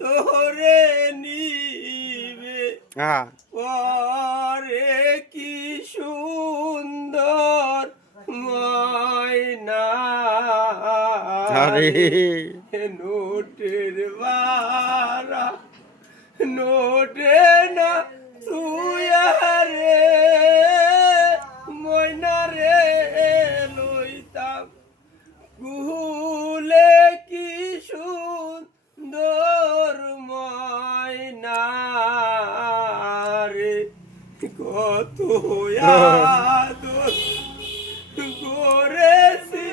তোরে নিবে পরে কি সুন্দর ময়না নোটের বারা নোটে না তুই রে ময়না রে লইতাম কুলে কি সুন্দর ময়না রে কত আদর করেছি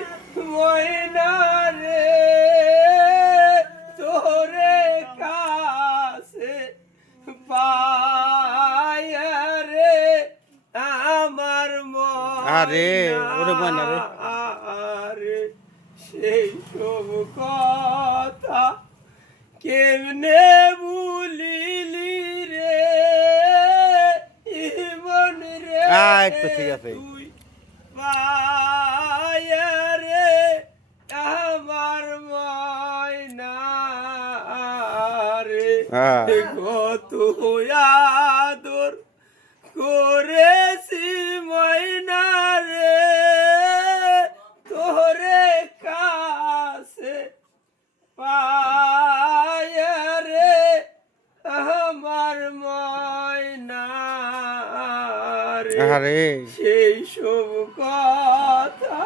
ময়না রে তোরে কাছে পায় রে আমার ময়না রে সেই সব কথা কেমনে ভুলিলি রে মন রে তুই পায় রে আমার ময়না রে কত আদর করেছি ময়না রে তোরে কাছে পায় রে আমার ময়না রে সেই সব কথা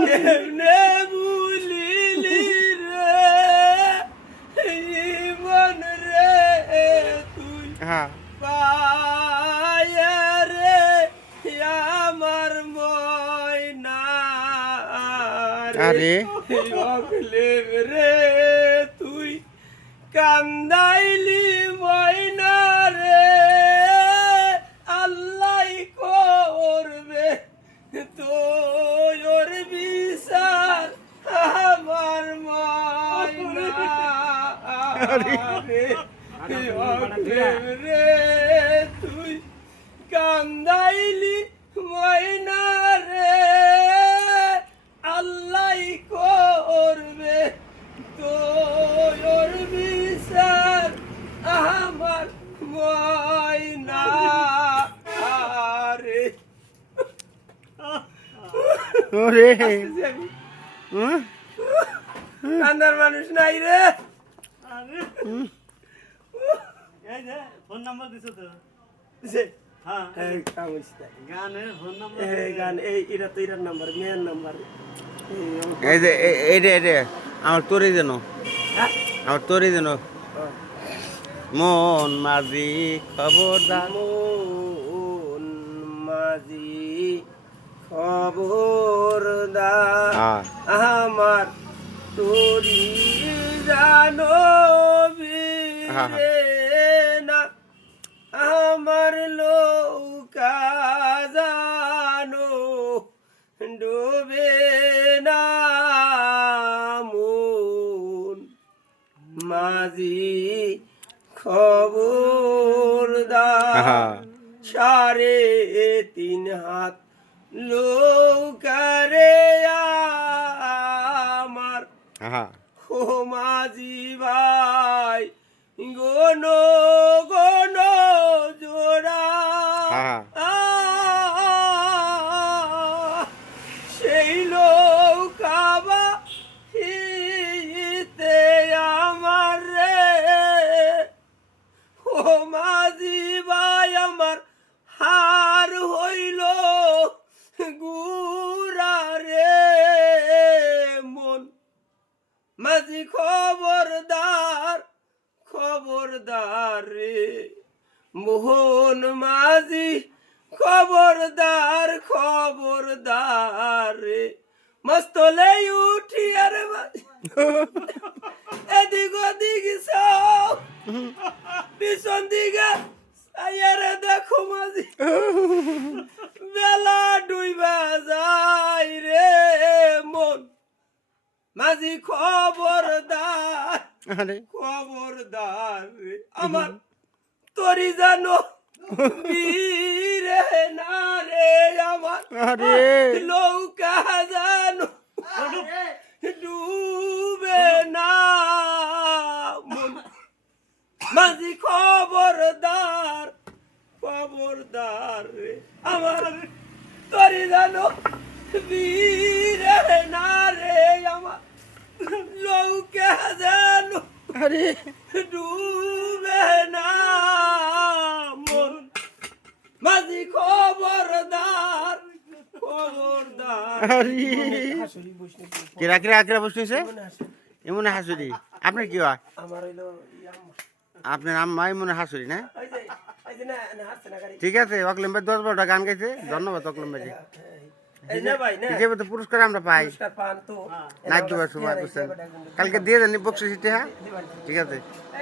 কেমনে ভুলিলি রে মন রে তুই পায় রে আমার ময়না রে রে তুই কান্দাইলি ময়না রে আল্লাহ করবে তোর বিচার আমার ময়না রে তুই কান্দাইলি ময়না রে আল্লাহ করবে তোর বিচার আমার ময়না রে কান্দার মানুষ নাই রে ফোন নাম্বার দিছো তো আমার তোরই যেন মন মাঝি খবরদার মন মাঝি খবরদার আমার তোরি জানো না আমার লৌকা জানো ডুবে না মন মাঝি খবরদার 3.5 হাত লৌকারে আমার ও মাঝি ভাই গোনো গোনো জোড়া সেই লৌকাবা হিতে আমার রে ও মাঝি ভাই আমার হার হইল গুড়া রে মন মাঝি খবরদার খবরদার রে মোহন মাঝি খবরদার খবরদার রে মস্তলে উঠি আরে এদিক ওদিক পিছন দিকে আয়ারে দেখো মাঝি বেলা ডুইবা যায় রে মন মাঝি খবরদার খবরদার রে আমার তোরি জানো বীরে না রে আমার লৌকা জানো ডুবে খবরদার রে আমার তরি জানো বীরে না রে আমার লৌকে জানো আরে ডুবে না মন মাঝি খবরদার খবরদার আরে হাসুরি বসনি কিরা কিরা কিরা বসতেছে এমন হাসুরি আপনার কি হয় আমার হইলো আপনার আম্মা এমন হাসুরি না এই যে না না হাসছে না গাড়ি ঠিক আছে অকলম ভাই 10-12টা গান গাইছে ধন্যবাদ অকলম ভাই এই না ভাই না হিসেবে তো পুরস্কার আমরা পাই পুরস্কার পান তো নাচ দেওয়ার সময় বুঝছেন কালকে দিয়ে দেন বক্সিস ঠিক আছে